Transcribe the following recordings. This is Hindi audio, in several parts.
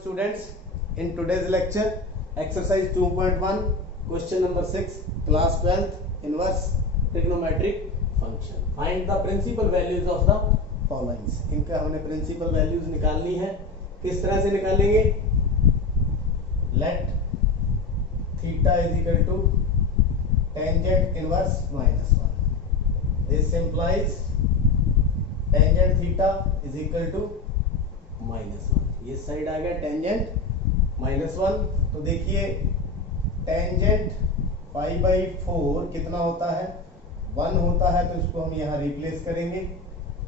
students, in today's lecture exercise 2.1 question number 6 class 12th inverse trigonometric function. Find the principal values of the following. इनका हमने प्रिंसिपल वैल्यूज निकालनी है. किस तरह से निकालेंगे? Let theta is equal to tangent inverse minus 1. This implies tangent theta is equal to minus 1. ये साइड आ गया टेंजेंट माइनस 1. तो देखिए टेंजेंट पाई बाई 4 कितना होता है? 1 होता है. तो इसको हम यहाँ रिप्लेस करेंगे.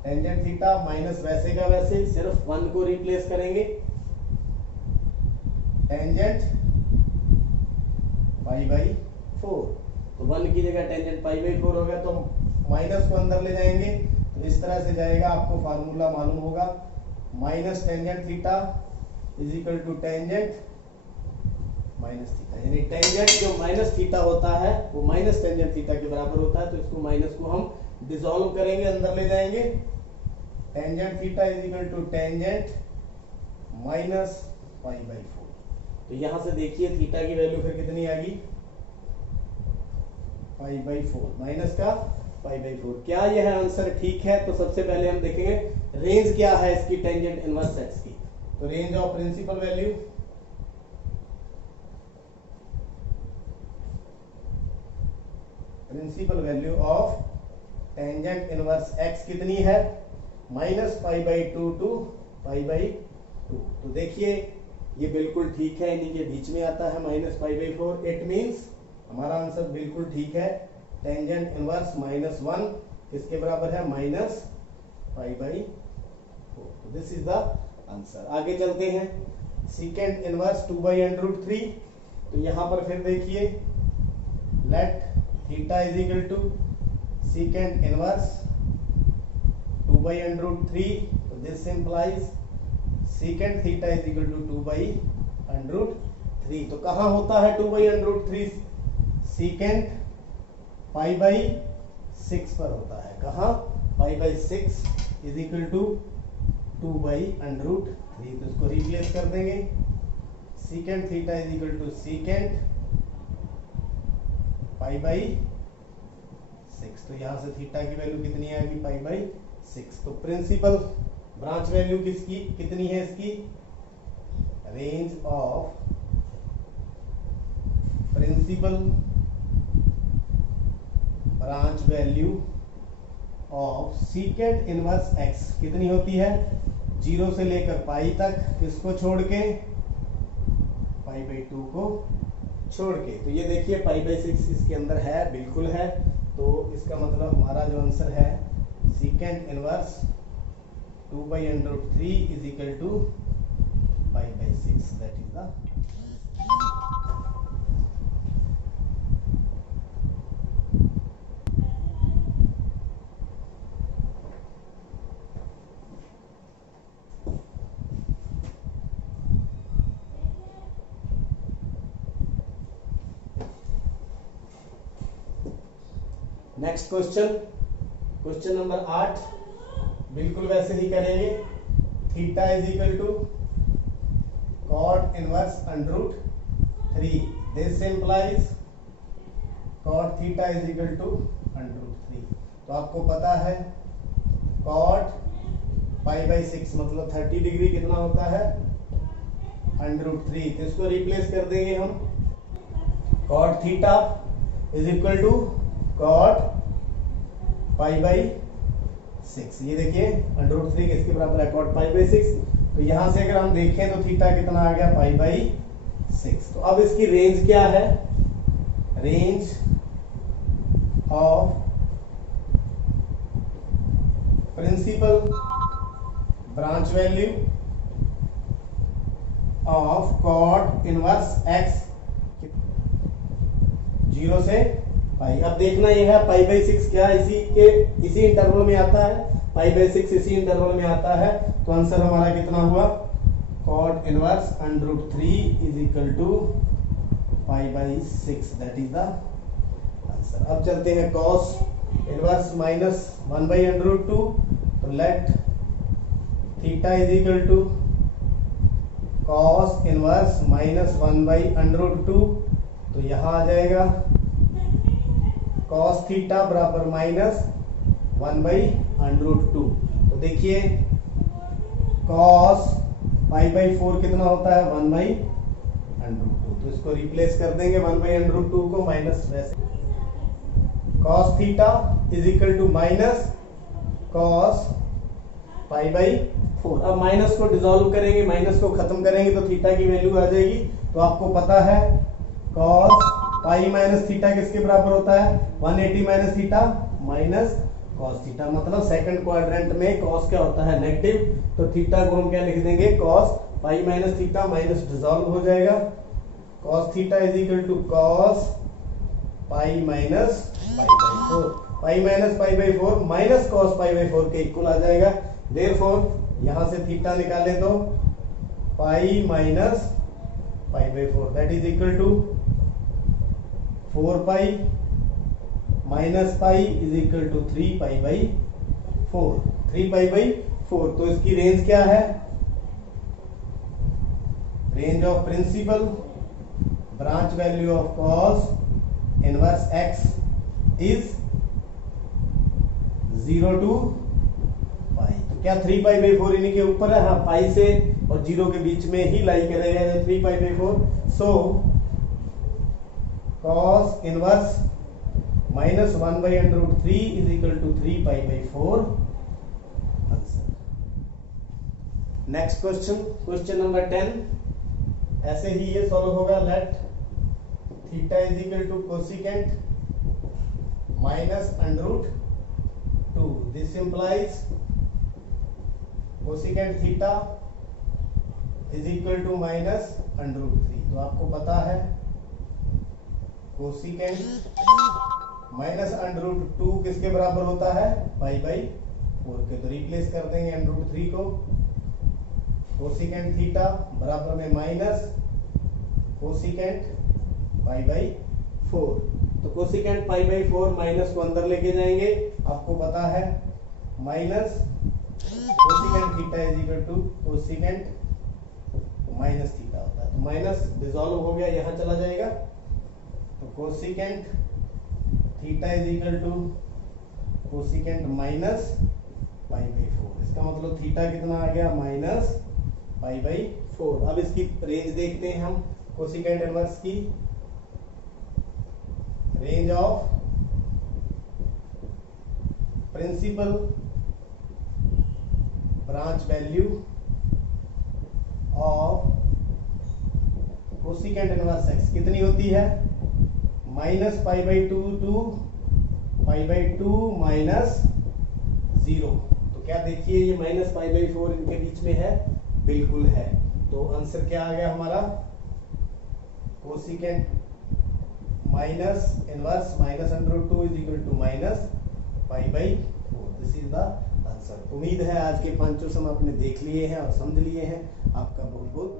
टेंजेंट थीटा माइनस वैसे का वैसे सिर्फ 1 को रिप्लेस करेंगे. टेंजेंट पाई बाई 4 तो 1 की जगह टेंजेंट पाई बाई 4 हो गया. तो माइनस को अंदर ले जाएंगे तो इस तरह से जाएगा. आपको फार्मूला मालूम होगा. Minus tangent theta is equal to tangent minus theta. यानी टेंजेंट जो माइनस थीटा होता है वो माइनस टेंजेंट थीटा के बराबर होता है. तो इसको माइनस को हम डिसॉल्व करेंगे, अंदर ले जाएंगे. Tangent theta is equal to tangent minus pi by 4. तो यहां से देखिए थीटा की वैल्यू फिर कितनी आ गई? पाई बाई 4 माइनस का पाई बाई 4. क्या यह आंसर ठीक है? तो सबसे पहले हम देखेंगे रेंज क्या है इसकी टेंजेंट इनवर्स एक्स की. तो range of principal value of tangent inverse x कितनी है? Minus pi by 2 to pi by 2. तो देखिए ये बिल्कुल ठीक है. इन्हीं के बीच में आता है minus pi by 4. It means हमारा आंसर बिल्कुल ठीक है. टेंजेंट इनवर्स माइनस 1 किसके बराबर है? Minus pi by 4. तो दिस इज द आंसर. आगे चलते हैं. Secant inverse 2 by under 3. तो यहां पर फिर देखिए let theta is equal to secant inverse 2 by under 3. तो this implies secant theta is equal to 2 by under 3. तो कहां होता है 2 by under 3? Secant pi by 6 पर होता है. कहां? Pi by 6 is equal to 2 by under 3. तो इसको रिप्लेस कर देंगे. Secant theta is equal to secant pi by 6. तो यहां से थीटा की वैल्यू कितनी आएगी? Pi by 6. तो प्रिंसिपल ब्रांच वैल्यू किसकी कितनी है इसकी? Range of principal branch value of secant inverse x कितनी होती है? 0 से लेकर पाई तक. किसको छोड़ के? पाई बाई 2 को छोड़ के. तो ये देखिए पाई बाई 6 इसके अंदर है, बिल्कुल है. तो इसका मतलब हमारा जो आंसर है secant inverse 2 by under 3 is equal to pi by 6. That is the next question number 8. बिल्कुल वैसे ही करेंगे. Theta is equal to cot inverse under 3. This implies cot theta is equal to under 3. तो आपको पता है कॉट पाई बाई 6 मतलब 30 डिग्री कितना होता है? अंडर 3. तो इसको रिप्लेस कर देंगे हम. Cot theta is equal to cot pi by 6. ये देखिए अंडर 3 किसके बराबर है? Cot pi by 6. तो यहां से अगर हम देखें तो थीटा कितना आ गया? Pi by 6. तो अब इसकी रेंज क्या है? Range of principal branch value of cot inverse x 0 से पाई. अब देखना ये है पाई बाई 6 क्या इसी इंटरवल में आता है? पाई बाई 6 इसी इंटरवल में आता है. तो आंसर हमारा कितना हुआ? Cot inverse under 3 is equal to pi by 6. That is the answer. अब चलते हैं cos inverse minus 1 by under 2. तो let theta is equal to cos inverse minus 1/√2, तो यहां आ जाएगा कॉस थीटा बराबर माइनस 1/√2। तो देखिए कॉस π/4 कितना होता है 1/√2, तो इसको रिप्लेस कर देंगे 1/√2 को माइनस वैसे cos theta is equal to minus cos π/4। अब माइनस को डिसॉल्व करेंगे, माइनस को खत्म करेंगे तो थीटा की वैल्यू आ जाएगी। तो आपको पता है कॉस पाई माइनस थीटा किसके बराबर होता है 180 minus theta minus cos theta, मतलब सेकंड क्वाड्रेंट में कॉस क्या होता है नेगेटिव, तो थीटा को हम क्या लिख देंगे cos pi minus theta, minus dissolve हो जाएगा, cos theta is equal to cos pi minus π/4, pi minus π/4 minus cos π/4 के इक्वल आ जाएगा। देयरफॉर यहां से थीटा निकाले तो pi minus π/4 that is equal to 4 pi minus pi is equal to 3 π/4, 3 π/4। तो इसकी रेंज क्या है, range of principal branch value of cos inverse x is 0 to pi. तो क्या 3 π/4 इन्हीं के ऊपर है, हाँ पाई से और 0 के बीच में ही लाई करेगा 3 π/4। So cos inverse minus 1/√3 is equal to 3 π/4 answer. Next question, question number 10 ऐसे ही ये सॉल्व होगा। Let theta is equal to cosecant minus √2, this implies cosecant theta is equal to minus √3। तो आपको पता है कोसिकेंट माइनस √2 किसके बराबर होता है π/4 के, तो रिप्लेस कर देंगे √3 को, कोसिकेंट थीटा बराबर में माइनस कोसिकेंट π/4। तो कोसिकेंट π/4 माइनस को अंदर लेके जाएंगे, आपको पता है minus cosecant theta is equal to cosecant minus theta होता है, तो माइनस डिसॉल्व हो गया यहां चला जाएगा, तो cosecant theta is equal to cosecant minus π/4। इसका मतलब थीटा कितना आ गया माइनस π/4। अब इसकी रेंज देखते हैं हम, कोसिकेंट इनवर्स की range of principal branch value of cosecant inverse x कितनी होती है माइनस π/2 टू π/2 माइनस 0। तो क्या देखिए ये माइनस π/4 इनके बीच में है, बिल्कुल है। तो आंसर क्या आ गया हमारा cosecant minus inverse minus √2 is equal to minus π/4, this is the answer. उम्मीद है आज के 5 क्वेश्चन आपने देख लिए हैं और समझ लिए हैं। आपका बहुत बहुत